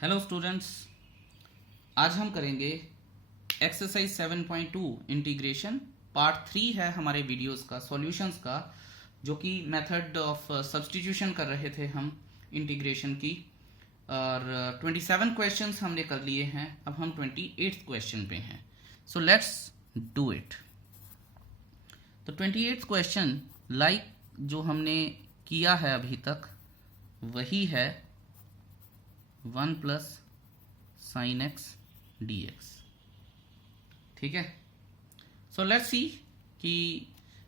Hello students, आज हम करेंगे एक्सरसाइज 7.2 इंटीग्रेशन पार्ट 3 है हमारे वीडियोस का सॉल्यूशंस का, जो कि मेथड ऑफ सब्स्टिट्यूशन कर रहे थे हम इंटीग्रेशन की। और 27 क्वेश्चंस हमने कर लिए हैं, अब हम 28th क्वेश्चन पे हैं। So let's do it. तो 28th क्वेश्चन लाइक जो हमने किया है अभी तक वही है 1 plus sine x d x. ठीक है, सो लेट्स सी कि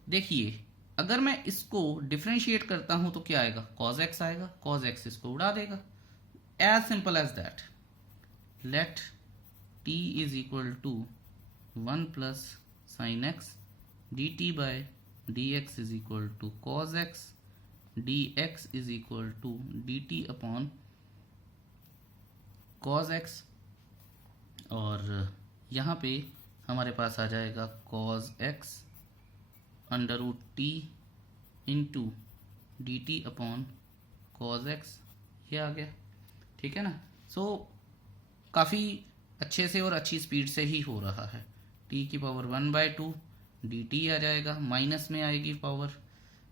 देखिए अगर मैं इसको डिफ्रेंशिएट करता हूं तो क्या आएगा, कॉज एक्स आएगा। कॉज एक्स इसको उड़ा देगा, as simple as that. Let t is equal to 1 plus sine x d t by d x is equal to cos x d x is equal to d t upon cos x. और यहाँ पे हमारे पास आ जाएगा cos x under root t into d t upon cos x, ये आ गया। ठीक है ना। सो काफ़ी अच्छे से और अच्छी स्पीड से ही हो रहा है। टी की पावर 1/2 डी टी आ जाएगा, माइनस में आएगी पावर।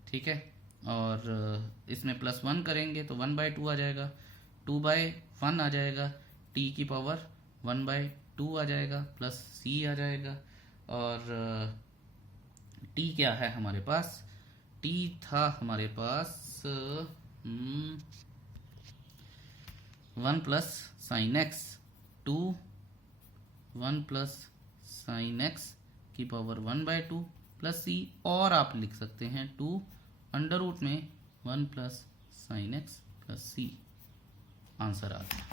ठीक है, और इसमें +1 करेंगे तो 1/2 आ जाएगा, 2/1 आ जाएगा, टी की पावर 1/2 आ जाएगा, प्लस सी आ जाएगा। और टी क्या है हमारे पास, टी था हमारे पास 1 plus sine x 1 plus sine x की पावर 1/2 प्लस सी, और आप लिख सकते हैं 2 अंडर रूट में 1 प्लस साइन एक्स प्लस सी। आंसर आ गया,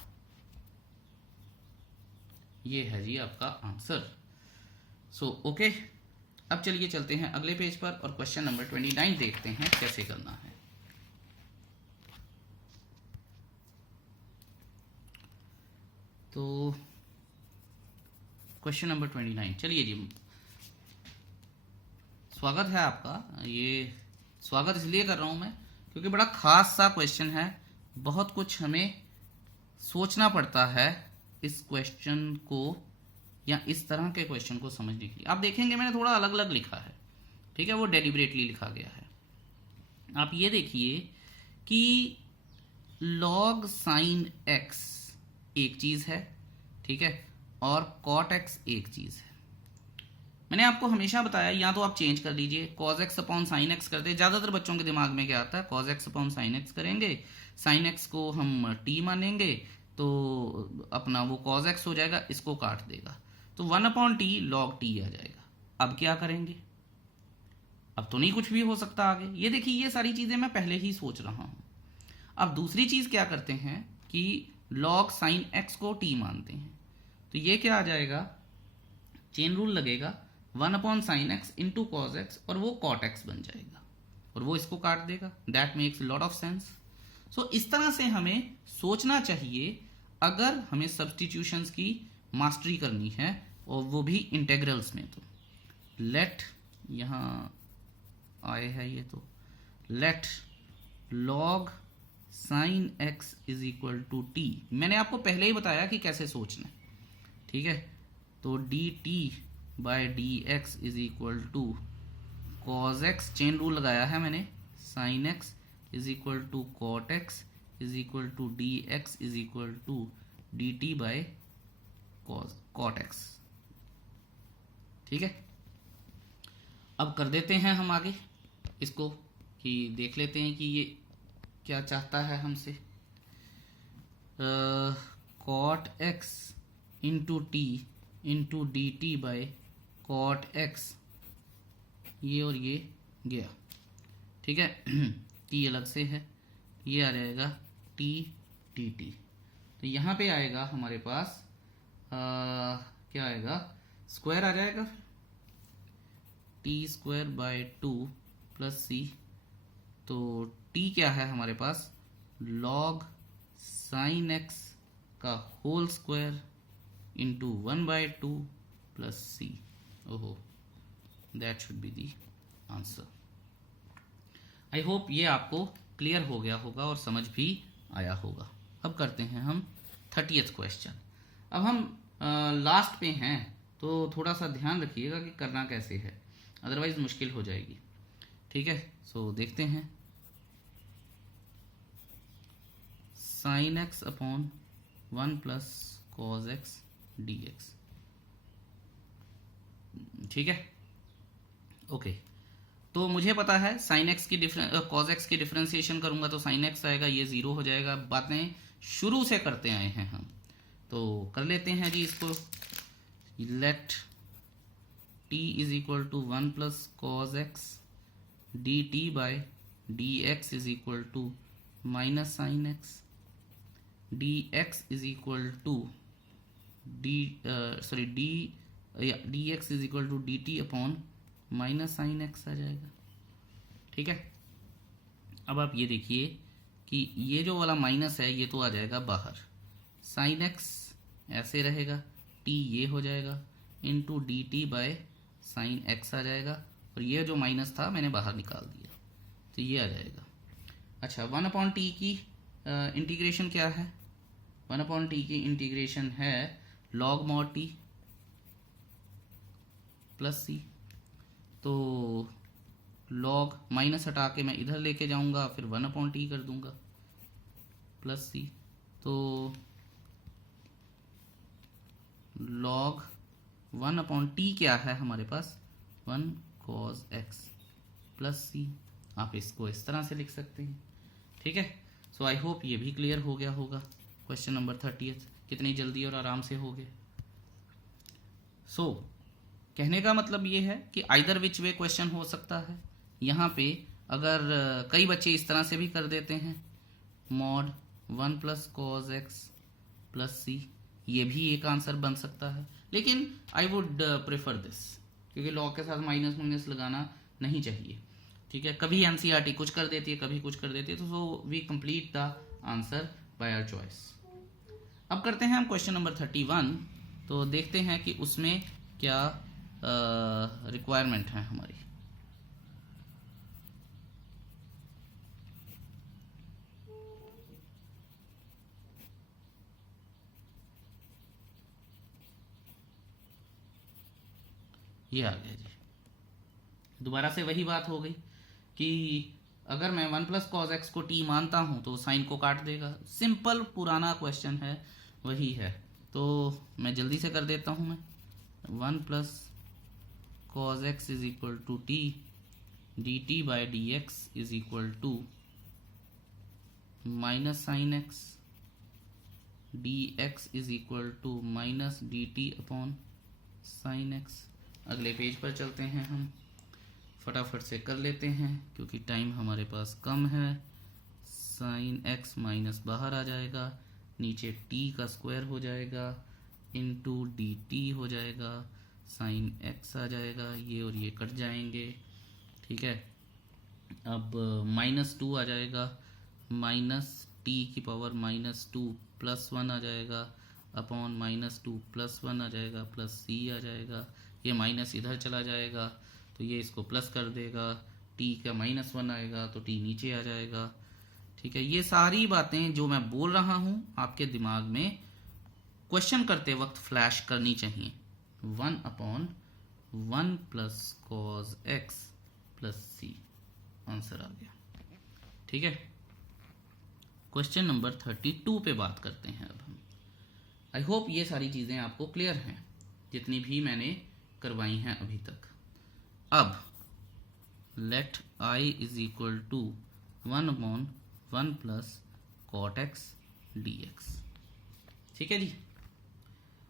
ये है जी आपका आंसर। सो ओके, अब चलिए चलते हैं अगले पेज पर और क्वेश्चन नंबर 29 देखते हैं कैसे करना है। तो क्वेश्चन नंबर 29, चलिए जी, स्वागत है आपका। ये स्वागत इसलिए कर रहा हूं मैं क्योंकि बड़ा खास सा क्वेश्चन है, बहुत कुछ हमें सोचना पड़ता है इस क्वेश्चन को या इस तरह के क्वेश्चन को समझने के लिए। आप देखेंगे मैंने थोड़ा अलग अलग लिखा है, ठीक है, वो डेलिबरेटली लिखा गया है। आप ये देखिए कि लॉग साइन एक्स एक चीज है, ठीक है, और कॉट एक्स एक चीज है। मैंने आपको हमेशा बताया, या तो आप चेंज कर लीजिए, cause x upon sine x करते। ज्यादातर बच्चों के दिमाग में क्या आता है, cause x upon sine x करेंगे, साइन एक्स को हम टी मानेंगे तो अपना वो कॉज एक्स हो जाएगा, इसको काट देगा तो 1/t लॉग टी आ जाएगा। अब क्या करेंगे, अब तो नहीं कुछ भी हो सकता आगे। ये देखिए, ये सारी चीजें मैं पहले ही सोच रहा हूं। अब दूसरी चीज क्या करते हैं कि लॉग साइन एक्स को टी मानते हैं, तो ये क्या आ जाएगा, चेन रूल लगेगा, 1/sin x into cos x, और वो कॉट एक्स बन जाएगा और वो इसको काट देगा। That makes lot of sense. So इस तरह से हमें सोचना चाहिए अगर हमें सब्स्टिट्यूशंस की मास्टरी करनी है, और वो भी इंटेग्रल्स में। तो लेट यहां आए है ये, तो let log sine x is equal to t. मैंने आपको पहले ही बताया कि कैसे सोचना है, ठीक है। तो d t by d x is equal to cos x, chain rule लगाया है मैंने, sine x is equal to cot x is equal to d x is equal to d t by cot x. ठीक है, अब कर देते हैं हम आगे इसको, कि देख लेते हैं कि ये क्या चाहता है हमसे। Cot x into t into d t by cot x, ये और ये गया, ठीक है। टी अलग से है, ये आ जाएगा टी टी टी। तो यहाँ पे आएगा हमारे पास क्या आएगा, स्क्वायर आ जाएगा, टी स्क्वायर बाय 2 प्लस सी। तो टी क्या है हमारे पास, लॉग साइन एक्स का होल स्क्वायर इंटू 1/2 प्लस सी। ओहो, that should be the answer. I hope ये आपको क्लियर हो गया होगा और समझ भी आया होगा। अब करते हैं हम 30th क्वेश्चन। अब हम लास्ट पे हैं तो थोड़ा सा ध्यान रखिएगा कि करना कैसे है, अदरवाइज मुश्किल हो जाएगी। ठीक है, सो देखते हैं। Sign x upon 1 plus cos x d x. ठीक है, ओके। तो मुझे पता है साइन एक्स की कॉज एक्स की डिफरेंशिएशन करूंगा तो साइन एक्स आएगा, ये 0 हो जाएगा। बातें शुरू से करते आए हैं हम, तो कर लेते हैं जी इसको। Let t is equal to 1 plus cos x d t by d x is equal to minus sine x d x is equal to d x is equal to d t upon minus sine x आ जाएगा। ठीक है, अब आप ये देखिए कि ये जो वाला माइनस है ये तो आ जाएगा बाहर, साइन एक्स ऐसे रहेगा, टी ये हो जाएगा into d t by sine x आ जाएगा, और ये जो माइनस था मैंने बाहर निकाल दिया तो ये आ जाएगा। अच्छा, 1/t की इंटीग्रेशन क्या है? 1/t की इंटीग्रेशन है log mod t प्लस सी। तो log माइनस हटा के मैं इधर लेके जाऊंगा, फिर 1/t कर दूंगा प्लस सी। तो log 1/t क्या है हमारे पास? 1 cos x प्लस सी। आप इसको इस तरह से लिख सकते हैं। ठीक है, सो आई होप ये भी क्लियर हो गया होगा। क्वेश्चन नंबर 30 कितनी जल्दी और आराम से हो गए। सो कहने का मतलब ये है कि आइदर विच वे क्वेश्चन हो सकता है। यहाँ पे अगर कई बच्चे इस तरह से भी कर देते हैं, mod 1 plus cos x plus c, ये भी एक आंसर बन सकता है, लेकिन आई वुड प्रेफर दिस, क्योंकि लॉग के साथ माइनस माइनस लगाना नहीं चाहिए। ठीक है, कभी एनसीईआरटी कुछ कर देती है, कभी कुछ कर देती है, तो so we complete the answer by our choice. अब करते हैं हम क्वेश्चन नंबर 31, तो देखते हैं कि उसमें क्या रिक्वायरमेंट है हमारी। ये आ गया जी। दोबारा से वही बात हो गई कि अगर मैं 1 प्लस कॉज एक्स को t मानता हूं तो साइन को काट देगा। सिंपल पुराना क्वेश्चन है, वही है। तो मैं जल्दी से कर देता हूं। मैं 1 plus cos x is equal to t d t by d x is equal to minus sine x d x is equal to minus d t upon sine x. अगले पेज पर चलते हैं, हम फटाफट से कर लेते हैं क्योंकि टाइम हमारे पास कम है। साइन एक्स माइनस बाहर आ जाएगा, नीचे t का स्क्वायर हो जाएगा, इंटू डी टी हो जाएगा, साइन एक्स आ जाएगा, ये और ये कट जाएंगे। ठीक है, अब -2 आ जाएगा, माइनस टी की पावर -2 प्लस 1 आ जाएगा, अपॉन -2 प्लस 1 आ जाएगा, प्लस c आ जाएगा। ये माइनस इधर चला जाएगा तो ये इसको प्लस कर देगा, t का -1 आएगा तो t नीचे आ जाएगा। ठीक है, ये सारी बातें जो मैं बोल रहा हूं आपके दिमाग में क्वेश्चन करते वक्त फ्लैश करनी चाहिए। 1/1 प्लस कॉज एक्स प्लस सी, आंसर आ गया। ठीक है, क्वेश्चन नंबर 32 पे बात करते हैं अब हम। आई होप ये सारी चीज़ें आपको क्लियर हैं, जितनी भी मैंने करवाई हैं अभी तक। अब let i is equal to 1/1 plus cot x d x. ठीक है जी,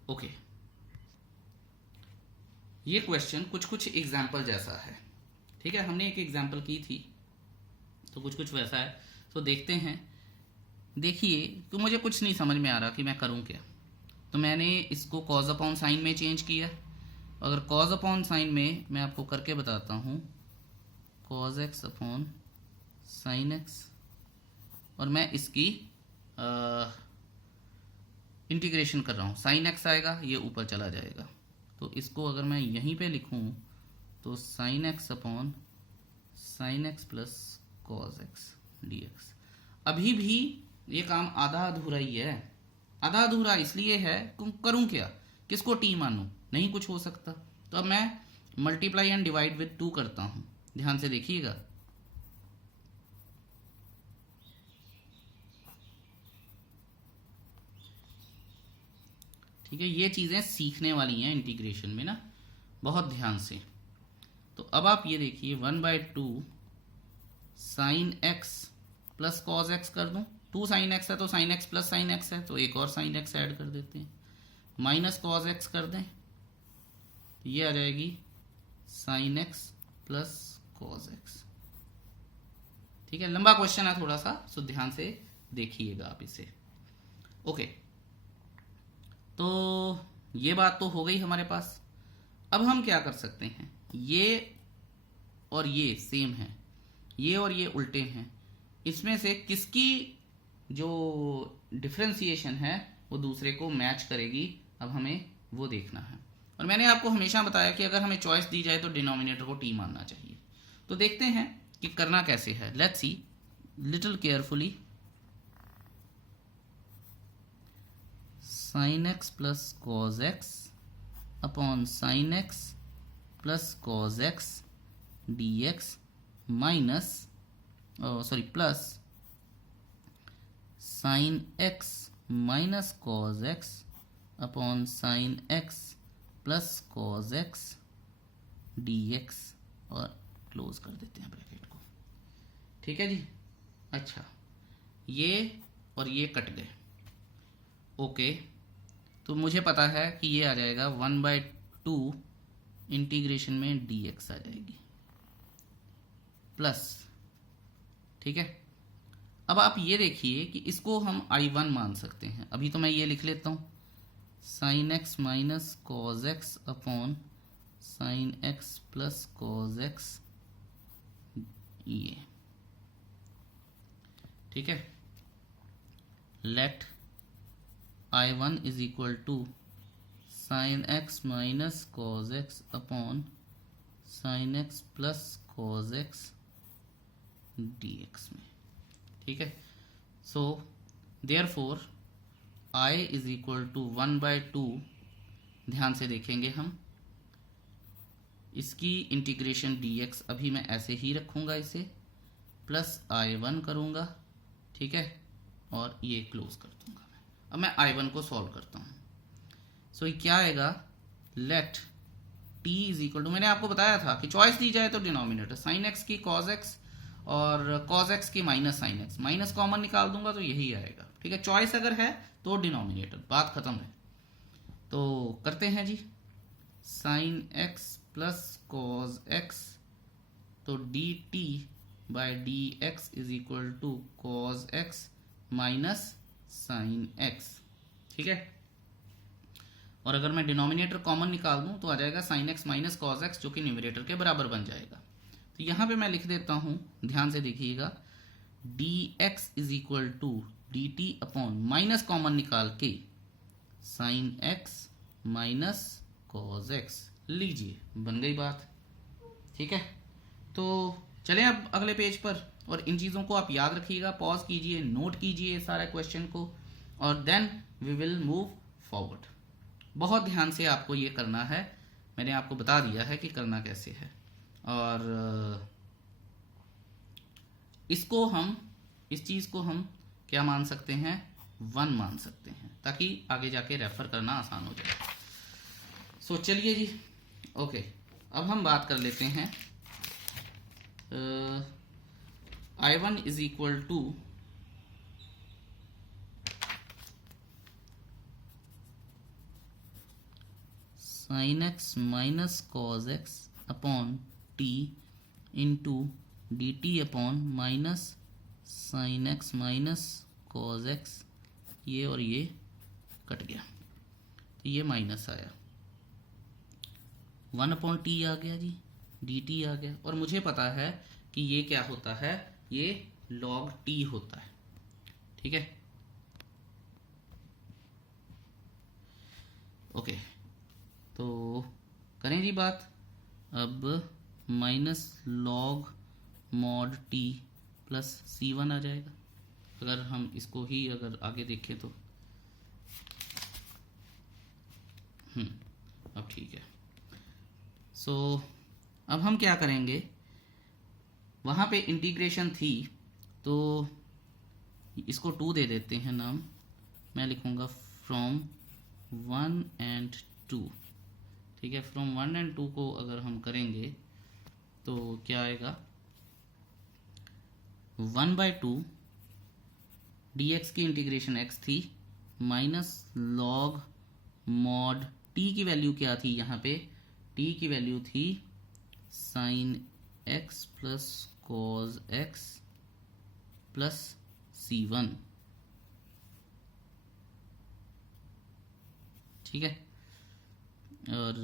ओके। ये क्वेश्चन कुछ एग्जाम्पल जैसा है। ठीक है, हमने एक एग्जाम्पल की थी तो कुछ वैसा है। तो देखते हैं। देखिए, तो मुझे कुछ नहीं समझ में आ रहा कि मैं करूं क्या, तो मैंने इसको कॉज अपॉन साइन में चेंज किया। अगर कॉज अपॉन साइन में मैं आपको करके बताता हूँ, cause x upon sine x, और मैं इसकी इंटीग्रेशन कर रहा हूँ। साइन एक्स आएगा, ये ऊपर चला जाएगा, तो इसको अगर मैं यहीं पे लिखूँ तो sign x upon sine x plus cos x d x. अभी भी ये काम आधा अधूरा ही है, आधा अधूरा इसलिए है, करूं क्या, किसको टी मानूं, नहीं कुछ हो सकता। तो अब मैं मल्टीप्लाई एंड डिवाइड विद 2 करता हूं, ध्यान से देखिएगा। ठीक है, ये चीजें सीखने वाली हैं इंटीग्रेशन में ना, बहुत ध्यान से। तो अब आप ये देखिए 1/2 sign x plus cos x कर दूं। 2 साइन एक्स है तो sign x plus sine x है, तो एक और साइन एक्स ऐड कर देते हैं, माइनस कॉज एक्स कर दें, ये आ जाएगी sign x plus cos x. ठीक है, लंबा क्वेश्चन है थोड़ा सा, सो ध्यान से देखिएगा आप इसे। ओके, तो ये बात तो हो गई हमारे पास। अब हम क्या कर सकते हैं, ये और ये सेम है, ये और ये उल्टे हैं, इसमें से किसकी जो डिफरेंशिएशन है वो दूसरे को मैच करेगी, अब हमें वो देखना है। और मैंने आपको हमेशा बताया कि अगर हमें चॉइस दी जाए तो डिनोमिनेटर को टी मानना चाहिए। तो देखते हैं कि करना कैसे है। Let's see little carefully. Sign x plus cos x upon sine x plus cos x d x minus plus sine x minus cos x upon sine x plus cos x d x, और close कर देते हैं bracket को। ठीक है जी, अच्छा ये और ये कट गए। ओके, तो मुझे पता है कि ये आ जाएगा 1/2 इंटीग्रेशन में डी एक्स आ जाएगी प्लस। ठीक है, अब आप ये देखिए कि इसको हम I1 मान सकते हैं। अभी तो मैं ये लिख लेता हूं, sine x minus cos x upon sine x plus cos x, ये ठीक है। Let I1 is equal to sine x minus cos x upon sine x plus cos x d x में। ठीक है, so therefore I is equal to 1/2, ध्यान से देखेंगे हम, इसकी इंटीग्रेशन dx अभी मैं ऐसे ही रखूंगा इसे, प्लस I1 करूंगा। ठीक है, और ये क्लोज कर दूंगा मैं। अब मैं I1 को सॉल्व करता हूं। सो ये क्या आएगा, let t is equal to, मैंने आपको बताया था कि चॉइस दी जाए तो डिनोमिनेटर साइन एक्स की कॉज एक्स और कॉज एक्स की minus sine x, minus common निकाल दूंगा तो यही आएगा। ठीक है, चॉइस अगर है तो डिनोमिनेटर, बात खत्म है। तो करते हैं जी, sine x plus cos x, तो d t by d x is equal to cos x minus sine x. ठीक है, और अगर मैं डिनोमिनेटर कॉमन निकाल दूं तो आ जाएगा sine x minus cos x, जो कि न्यूमरेटर के बराबर बन जाएगा। तो यहां पे मैं लिख देता हूं, ध्यान से देखिएगा, d x is equal to d t upon minus common निकाल के sine x minus cos x. लीजिए, बन गई बात। ठीक है, तो चलें अब अगले पेज पर, और इन चीज़ों को आप याद रखिएगा, पॉज कीजिए, नोट कीजिए सारे क्वेश्चन को, और then we will move forward. बहुत ध्यान से आपको ये करना है, मैंने आपको बता दिया है कि करना कैसे है। और इसको हम, इस चीज़ को हम क्या मान सकते हैं, 1 मान सकते हैं, ताकि आगे जाके रेफर करना आसान हो जाए। सो चलिए जी, ओके, अब हम बात कर लेते हैं I1 is equal to sine x minus cos x upon t into d t upon minus sine x minus cos x, ये और ये कट गया, तो ये माइनस आया, 1/t आ गया जी, dt आ गया। और मुझे पता है कि ये क्या होता है, ये log t होता है। ठीक है, ओके, तो करें जी बात। अब minus log mod t plus C1 आ जाएगा, अगर हम इसको ही अगर आगे देखें तो। अब ठीक है। सो अब हम क्या करेंगे, वहाँ पे इंटीग्रेशन थी तो इसको 2 दे देते हैं नाम। मैं लिखूँगा फ्रॉम 1 एंड 2। ठीक है, फ्रॉम 1 एंड 2 को अगर हम करेंगे तो क्या आएगा, 1/2 dx की इंटीग्रेशन x थी माइनस लॉग मॉड t की वैल्यू क्या थी, यहाँ पे t की वैल्यू थी sine x plus cos x plus c1। ठीक है, और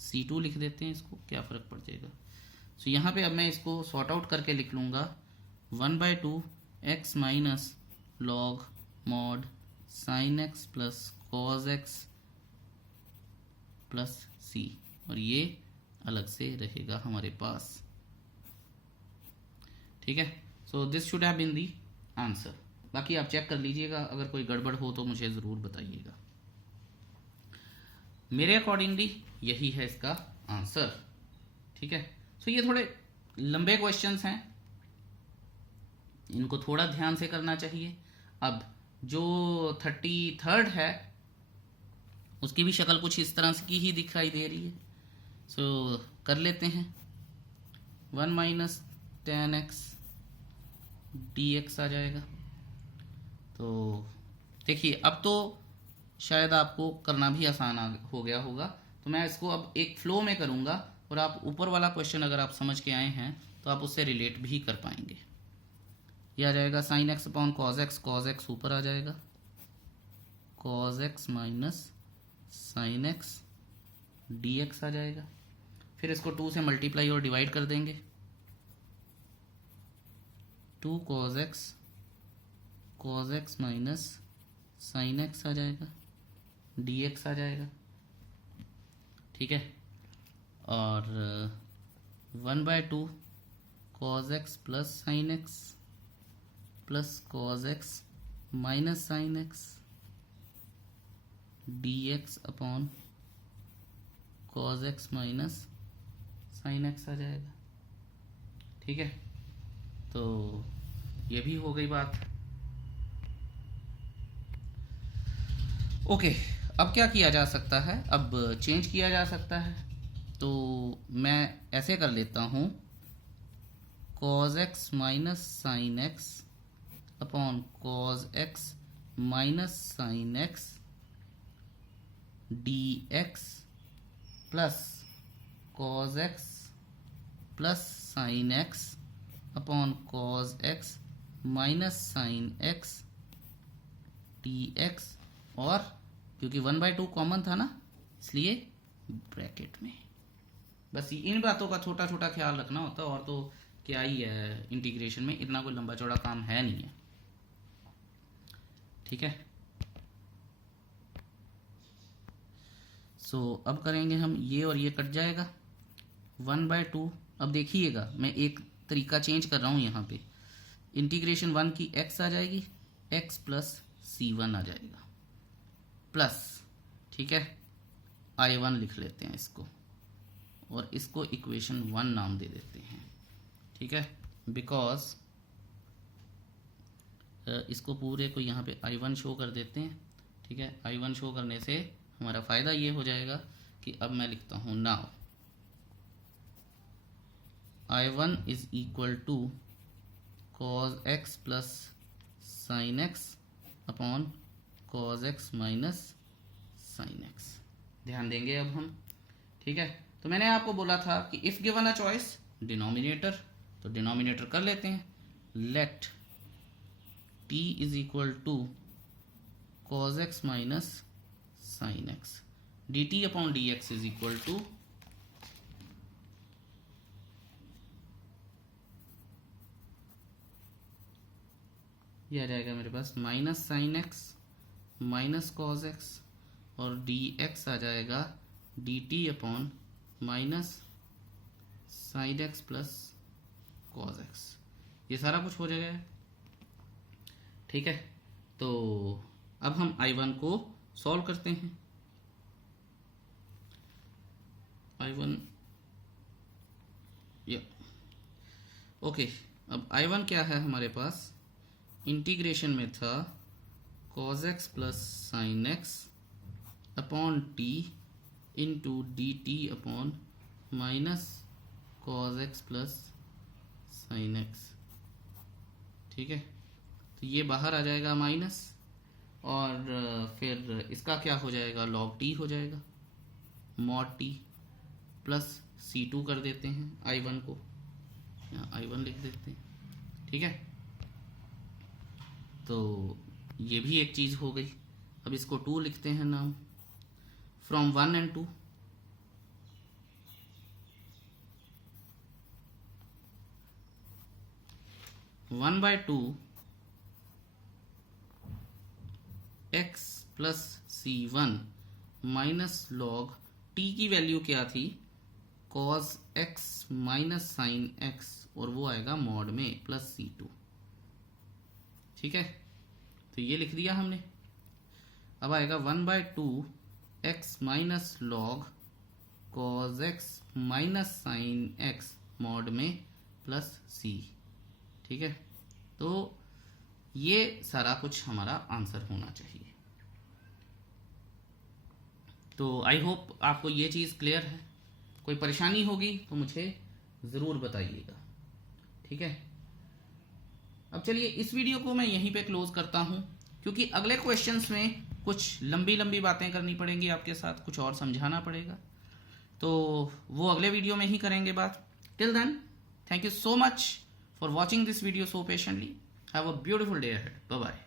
c2 लिख देते हैं, इसको क्या फ़र्क पड़ जाएगा। सो यहाँ पे अब मैं इसको सॉर्ट आउट करके लिख लूँगा 1/2 x minus log mod sine x plus cos x plus c, और ये अलग से रहेगा हमारे पास। ठीक है, so this should have been the answer. बाकी आप चेक कर लीजिएगा, अगर कोई गड़बड़ हो तो मुझे ज़रूर बताइएगा। मेरे अकॉर्डिंगली यही है इसका आंसर। ठीक है, सो ये थोड़े लंबे क्वेश्चंस हैं, इनको थोड़ा ध्यान से करना चाहिए। अब जो 33rd है उसकी भी शक्ल कुछ इस तरह की ही दिखाई दे रही है। सो कर लेते हैं, 1 minus ten x d x आ जाएगा। तो देखिए अब तो शायद आपको करना भी आसान हो गया होगा, तो मैं इसको अब एक फ्लो में करूँगा और आप ऊपर वाला क्वेश्चन अगर आप समझ के आए हैं तो आप उससे रिलेट भी कर पाएंगे। यह आ जाएगा sine x upon cos x ऊपर आ जाएगा, cos x minus sine x d x आ जाएगा। फिर इसको 2 से मल्टीप्लाई और डिवाइड कर देंगे, 2 cos x minus sine x आ जाएगा, डी एक्स आ जाएगा। ठीक है, और 1/2 cos x plus sine x plus cos x minus sine x d x upon cos x minus sine x आ जाएगा। ठीक है, तो ये भी हो गई बात। ओके, अब क्या किया जा सकता है, अब चेंज किया जा सकता है। तो मैं ऐसे कर लेता हूँ, cause x minus sine x upon cos x minus sine x d x plus cos x plus sine x upon cos x minus sine x d x, और क्योंकि 1/2 कॉमन था ना इसलिए ब्रैकेट में। बस इन बातों का छोटा छोटा ख्याल रखना होता है, और तो क्या ही है, इंटीग्रेशन में इतना कोई लंबा चौड़ा काम है नहीं है। ठीक है, सो अब करेंगे हम ये, और ये कट जाएगा 1/2। अब देखिएगा मैं एक तरीका चेंज कर रहा हूँ, यहाँ पे इंटीग्रेशन 1 की x आ जाएगी, x प्लस c1 आ जाएगा प्लस, ठीक है, I1 लिख लेते हैं इसको, और इसको इक्वेशन 1 नाम दे देते हैं। ठीक है, बिकॉज इसको पूरे को यहाँ पे I1 शो कर देते हैं। ठीक है, I1 शो करने से हमारा फ़ायदा ये हो जाएगा कि अब मैं लिखता हूँ now I1 is equal to cos x plus sine x upon cos x minus sine x. ध्यान देंगे अब हम। ठीक है, तो मैंने आपको बोला था कि if given a choice denominator, तो डिनोमिनेटर कर लेते हैं, let t is equal to cos x minus sine x d t upon d x is equal to ये आ जाएगा मेरे पास minus sine x minus cos x, और डी एक्स आ जाएगा d t upon minus sine x plus cos x. ये सारा कुछ हो जाएगा। ठीक है, तो अब हम I1 को सॉल्व करते हैं। I1 या ओके, अब I1 क्या है हमारे पास, इंटीग्रेशन में था cos x plus sine x upon t into d t upon minus cos x plus sine x. ठीक है, तो ये बाहर आ जाएगा माइनस, और फिर इसका क्या हो जाएगा, log t हो जाएगा, mod t प्लस C2 कर देते हैं I1 को, यहाँ I1 लिख देते हैं। ठीक है, तो ये भी एक चीज हो गई। अब इसको 2 लिखते हैं नाम, from 1 and 2, one by two x plus C1 minus log t की वैल्यू क्या थी, cos x minus sine x, और वो आएगा मॉड में प्लस C2। ठीक है, तो ये लिख दिया हमने। अब आएगा 1/2 x minus log cos x minus sine x mod में प्लस c। ठीक है, तो ये सारा कुछ हमारा आंसर होना चाहिए। तो आई होप आपको ये चीज़ क्लियर है। कोई परेशानी होगी तो मुझे ज़रूर बताइएगा। ठीक है, अब चलिए इस वीडियो को मैं यहीं पे क्लोज करता हूं, क्योंकि अगले क्वेश्चंस में कुछ लंबी लंबी बातें करनी पड़ेंगी आपके साथ, कुछ और समझाना पड़ेगा, तो वो अगले वीडियो में ही करेंगे बात। Till then, thank you so much for watching this video so patiently. Have a beautiful day ahead. Bye bye.